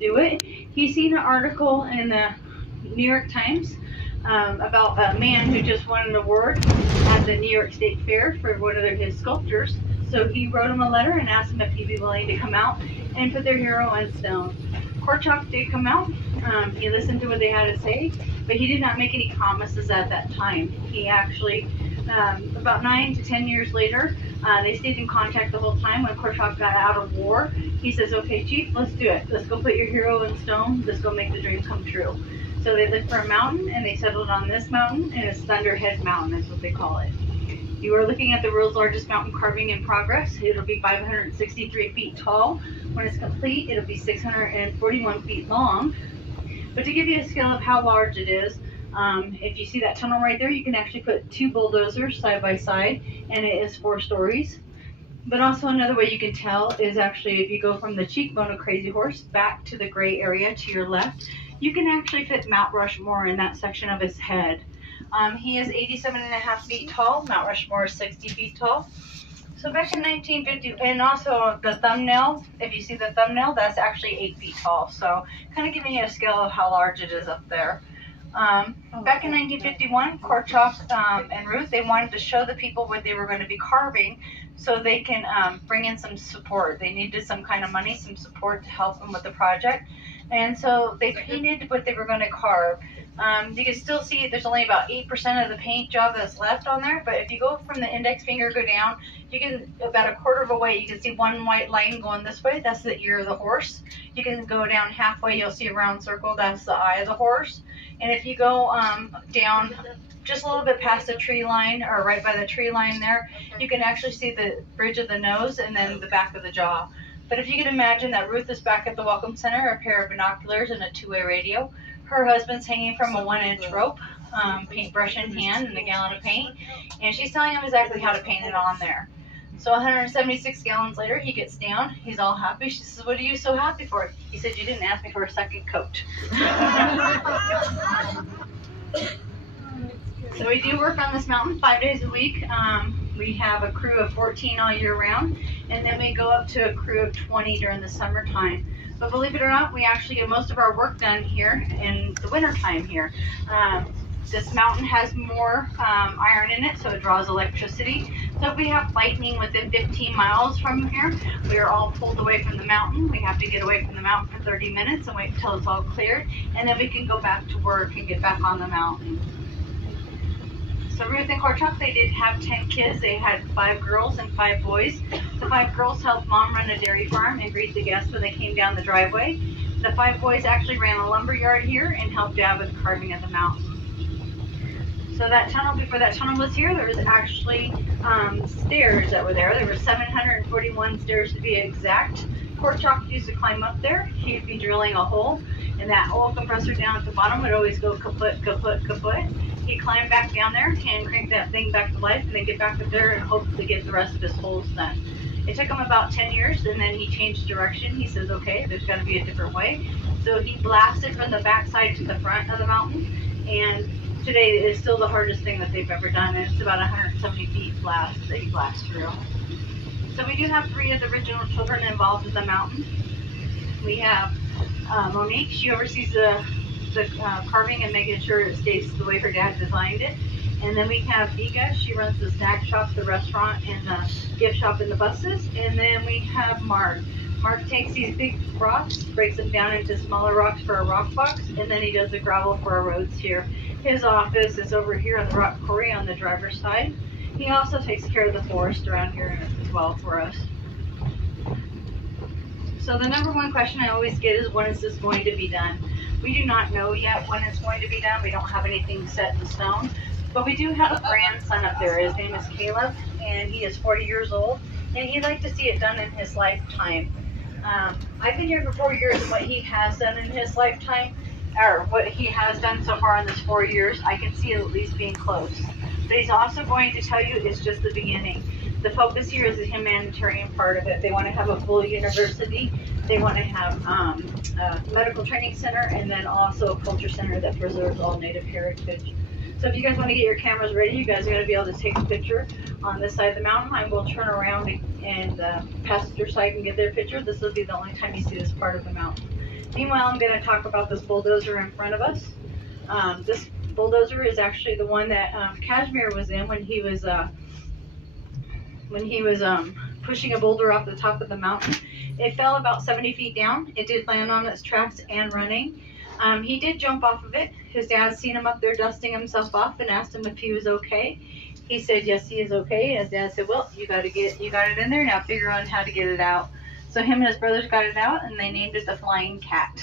do it. He's seen an article in the New York Times about a man who just won an award at the New York State Fair for one of his sculptures. So he wrote him a letter and asked him if he'd be willing to come out and put their hero on stone. Korchak did come out. He listened to what they had to say, but he did not make any promises at that time. He actually, about 9 to 10 years later, they stayed in contact the whole time. When Korchak got out of war, he says, "Okay, Chief, let's do it. Let's go put your hero in stone. Let's go make the dream come true." So they looked for a mountain, and they settled on this mountain, and it's Thunderhead Mountain is what they call it. You are looking at the world's largest mountain carving in progress. It'll be 563 feet tall. When it's complete, it'll be 641 feet long. But to give you a scale of how large it is, if you see that tunnel right there, you can actually put 2 bulldozers side by side, and it is 4 stories. But also another way you can tell is actually if you go from the cheekbone of Crazy Horse back to the gray area to your left, you can actually fit Mount Rushmore in that section of his head. He is 87.5 feet tall. Mount Rushmore is 60 feet tall. So back in 1950, and also the thumbnail, if you see the thumbnail, that's actually 8 feet tall. So kind of giving you a scale of how large it is up there. Back in 1951, Korchak and Ruth, they wanted to show the people what they were going to be carving so they can bring in some support. They needed some kind of money, some support to help them with the project. And so they painted what they were going to carve. You can still see there's only about 8% of the paint job that's left on there, but if you go from the index finger, go down, you can, about a quarter of a way, you can see one white line going this way. That's the ear of the horse. You can go down halfway, you'll see a round circle. That's the eye of the horse. And if you go down just a little bit past the tree line, or right by the tree line there, you can actually see the bridge of the nose and then the back of the jaw. But if you can imagine that Ruth is back at the Welcome Center, a pair of binoculars and a 2-way radio. Her husband's hanging from a 1-inch rope, paintbrush in hand and a gallon of paint, and she's telling him exactly how to paint it on there. So 176 gallons later, he gets down. He's all happy. She says, "What are you so happy for?" He said, "You didn't ask me for a second coat." So we do work on this mountain 5 days a week. We have a crew of 14 all year round, and then we go up to a crew of 20 during the summertime. But believe it or not, we actually get most of our work done here in the wintertime here. This mountain has more iron in it, so it draws electricity. So if we have lightning within 15 miles from here, we are all pulled away from the mountain. We have to get away from the mountain for 30 minutes and wait until it's all cleared, and then we can go back to work and get back on the mountain. So Ruth and Korchak, they did have 10 kids. They had 5 girls and 5 boys. The 5 girls helped Mom run a dairy farm and greet the guests when they came down the driveway. The 5 boys actually ran a lumber yard here and helped Dad with the carving of the mountain. So that tunnel, before that tunnel was here, there was actually stairs that were there. There were 741 stairs to be exact. Korchak used to climb up there. He'd be drilling a hole, and that oil compressor down at the bottom would always go kaput, kaput, kaput. He'd climb back down there, hand crank that thing back to life, and then get back up there and hope to get the rest of his holes done. It took him about 10 years, and then he changed direction. He says, "Okay, there's got to be a different way." So he blasted from the backside to the front of the mountain, and today it is still the hardest thing that they've ever done, and it's about 170 feet blast that he blasts through. So we do have 3 of the original children involved in the mountain. We have Monique. She oversees the carving and making sure it stays the way her dad designed it. And then we have Vika. She runs the snack shop, the restaurant, and the gift shop and the buses. And then we have Mark. Mark takes these big rocks, breaks them down into smaller rocks for a rock box, and then he does the gravel for our roads here. His office is over here on the rock quarry on the driver's side. He also takes care of the forest around here as well for us. So the number one question I always get is, when is this going to be done? We do not know yet when it's going to be done. We don't have anything set in stone. But we do have a grandson up there. His name is Caleb, and he is 40 years old, and he'd like to see it done in his lifetime. I've been here for 4 years, and what he has done in his lifetime, or what he has done so far in this 4 years, I can see it at least being close. But he's also going to tell you it's just the beginning. The focus here is the humanitarian part of it. They want to have a full university. They want to have a medical training center, and then also a culture center that preserves all Native heritage. So if you guys want to get your cameras ready, you guys are going to be able to take a picture on this side of the mountain. I will turn around and the passenger side can get their picture. This will be the only time you see this part of the mountain. Meanwhile, I'm going to talk about this bulldozer in front of us. This bulldozer is actually the one that Kashmir was in when he was pushing a boulder off the top of the mountain. It fell about 70 feet down. It did land on its tracks and running. He did jump off of it. His dad seen him up there dusting himself off and asked him if he was okay. He said yes, he is okay. And his dad said, well, you got it in there, now figure out how to get it out. So him and his brothers got it out, and they named it the Flying Cat.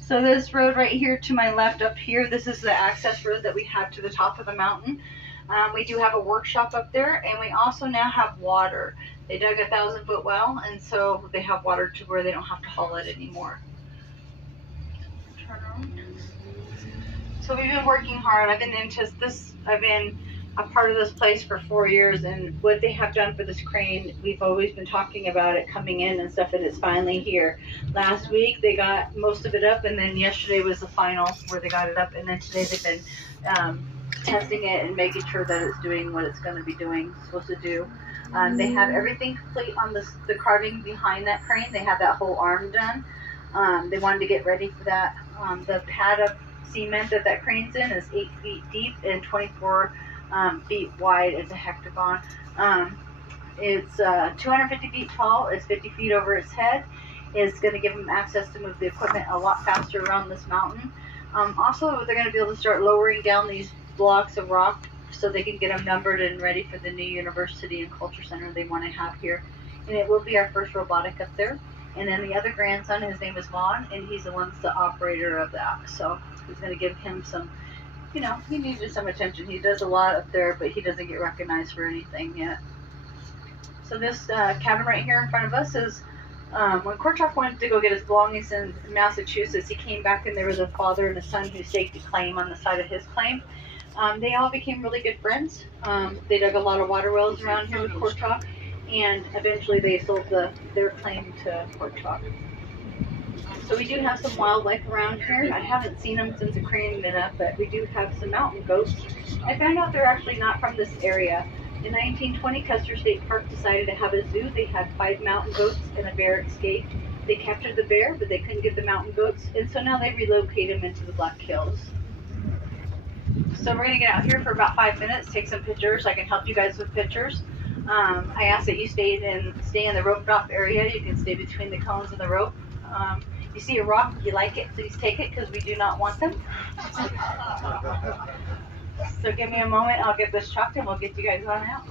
So this road right here to my left up here, this is the access road that we have to the top of the mountain. We do have a workshop up there, and we also now have water. They dug a 1,000-foot well, and so they have water to where they don't have to haul it anymore. Turn around. So we've been working hard. I've been a part of this place for 4 years, and what they have done for this crane, we've always been talking about it coming in and stuff, and it's finally here. Last week they got most of it up, and then yesterday was the final where they got it up, and then today they've been testing it and making sure that it's doing what it's going to be supposed to do. They have everything complete on the carving behind that crane. They have that whole arm done. They wanted to get ready for that. The pad of cement that crane's in is 8 feet deep and 24 feet wide. It's a hectagon. It's 250 feet tall. It's 50 feet over its head. It's going to give them access to move the equipment a lot faster around this mountain. Also, they're going to be able to start lowering down these blocks of rock so they can get them numbered and ready for the new university and culture center they want to have here. And it will be our first robotic up there. And then the other grandson, his name is Vaughn, and he's the one that's the operator of that. So he's going to give him some, he needed some attention. He does a lot up there, but he doesn't get recognized for anything yet. So this cabin right here in front of us is, when Korchak wanted to go get his belongings in Massachusetts, he came back and there was a father and a son who staked a claim on the side of his claim. They all became really good friends. They dug a lot of water wells around here with Korchak, and eventually they sold their claim to Korchak. So we do have some wildlife around here. I haven't seen them since the crane been up, but we do have some mountain goats. I found out they're actually not from this area. In 1920, Custer State Park decided to have a zoo. They had 5 mountain goats and a bear escaped. They captured the bear, but they couldn't get the mountain goats, and so now they relocate them into the Black Hills. So we're going to get out here for about 5 minutes, take some pictures. I can help you guys with pictures. I ask that you stay in the roped off area. You can stay between the cones and the rope. You see a rock, you like it, please take it, because we do not want them. So give me a moment, I'll get this chalked and we'll get you guys on out.